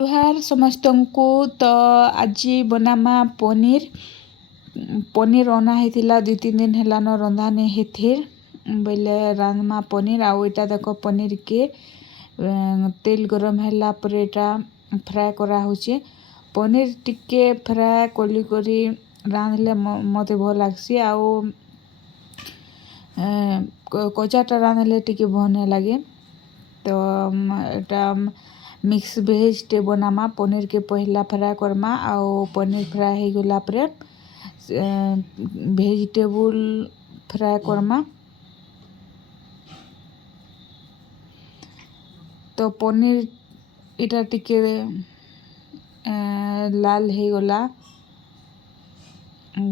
जुहार समस्त को तो आज बनामा पनीर पनीर अना होता 2-3 दिन हेलान रंधा नहीं होते बोले रांधमा पनीर आउ इटा देखो पनीर के तेल गरम है पर फ्राए करा होचे पनीर टिके फ्राए कली करी रांधले मते भल लागसी आउ कचाटा रांधले टिके भल नहीं लगे तो एटा मिक्स भेज टे बनामा पनीर के पहला फ्राए करमा आउ पनीर फ्राए हो गला पर भेजिटेबल फ्राए करमा तो पनीर इटा टिके लाल हो गला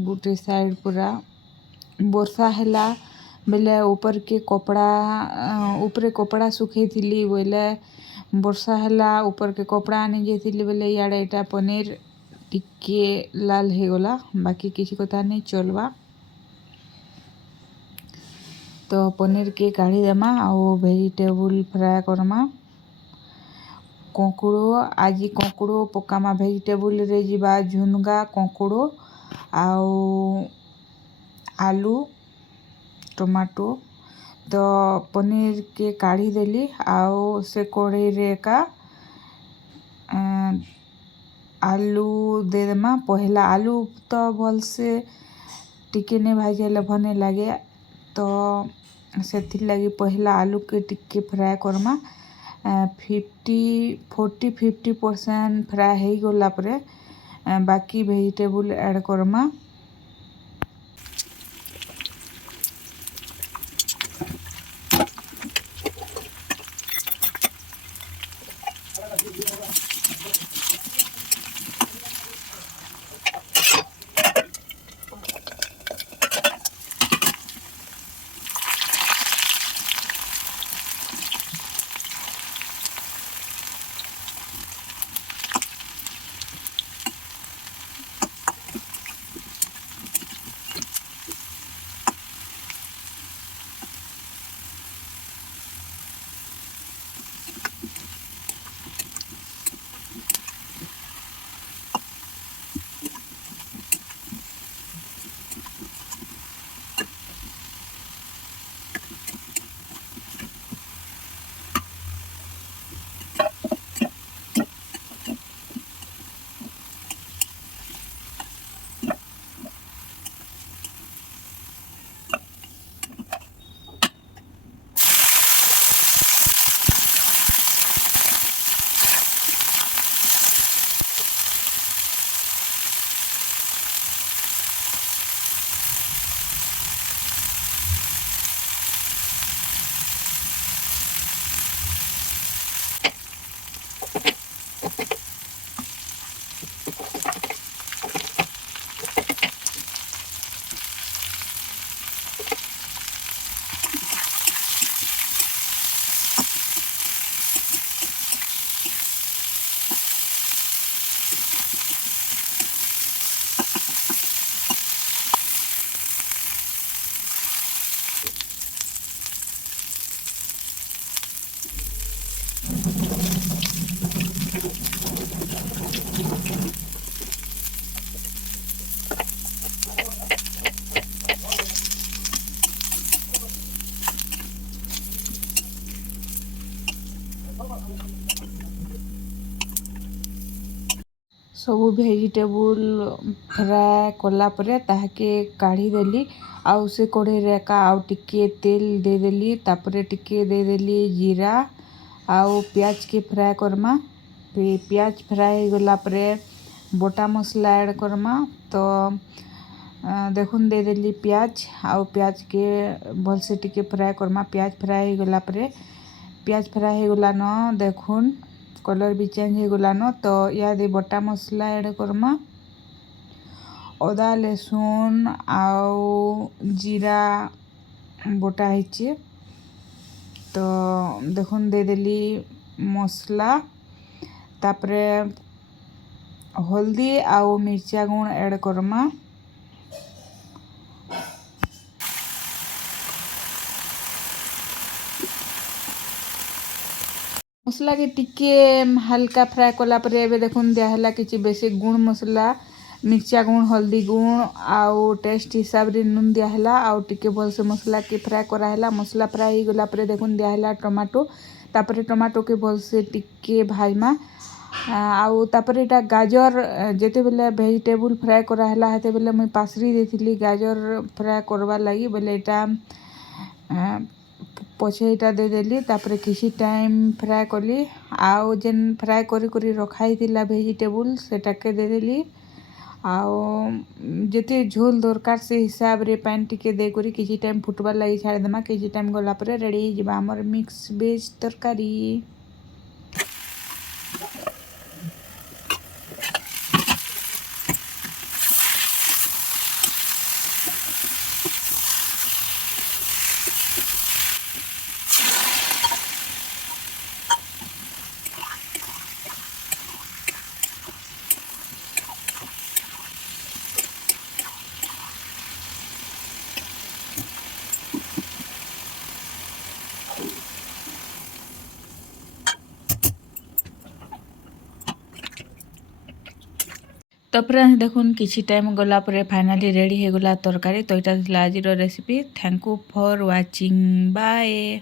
गोटे साइड पूरा वर्षा हैला बेले ऊपर के कपड़ा ऊपर कपड़ा सुखे थी बोले वर्षा हैला ऊपर के कपड़ा आनी जाइली बोले याडे एटा पनीर टिके लाल हो गला बाकी किसी कथा नहीं चलवा तो पनीर के काढ़ी देमा आउ भेजिटेबल फ्राए करमा कंकुड़ो आज कंकुड़ो पकामा भेजिटेबल रे जीवा झुनगा कंकुड़ो आउ आलू टमाटो तो पनीर के काढ़ी देली आउ से कढ़ई रे का आलू दे देमा पहला आलू तो भल से टिके नहीं भाजे भल लगे तो से लगी पहला आलू के टिके फ्राए करमा 40-50% फ्राए हो गला पर बाकी भेजिटेबल ऐड करमा सब भेजिटेबल फ्राए कला परे ताके काढ़ी देली आउ से कढ़ई रे का आउ टिके तेल दे देली तापरे टिके दे देली जीरा आउ प्याज के फ्राए करमा प्याज फ्राए हो गला परे बोटा मसला ऐड करमा तो देखुन दे देली प्याज आउ प्याज के भल से टिके फ्राए करमा प्याज फ्राए हो गला परे प्याज फ्राए हो गला न देखुन कलर भी चेंज हो गला न तो याद बटा मसला ऐड करमा अदा लहसुन आउ जीरा बटा है तो देखुन दे देली मसला तापरे हल्दी आउ मिर्चा गुण ऐड करमा मसला के टिके हल्का फ्राए कला परे एबे देखुन दियाहला किछि बेसी गुण मसला मिर्चा गुण हल्दी गुण आउ टेस्ट हिसाब रे नून दियाहला आउ टिके भलसे मसला के फ्राए कराहला मसला फ्राए ही गला परे देखुन दियाहला टमाटो तापरे टमाटो के भलसे टिके भाजमा आउ तापरे एटा गाजर जेते बेले वेजिटेबल फ्राए कराहला हेते बेले मुई पासरी देथिली गाजर फ्राए करबा लागि बेले एटा पछे एटा दे देली तापरे किसी टाइम फ्राए कली आउ जेन फ्राए करी करी रखाई थिला वेजिटेबल सेटा के दे देली आउ जेते झोल दरकार से हिसाब रे पानी टिके दे करी किसी टाइम फुटबार लागि छाड़ी देमा किसी टाइम गला परे रेडी हो जिबा हमर मिक्स वेज तरकारी। तो फ्रेंड्स देखुन किसी टाइम गला परे फाइनली रेडी हो गला तरकारी तो यहाँ आज recipe thank you for watching bye.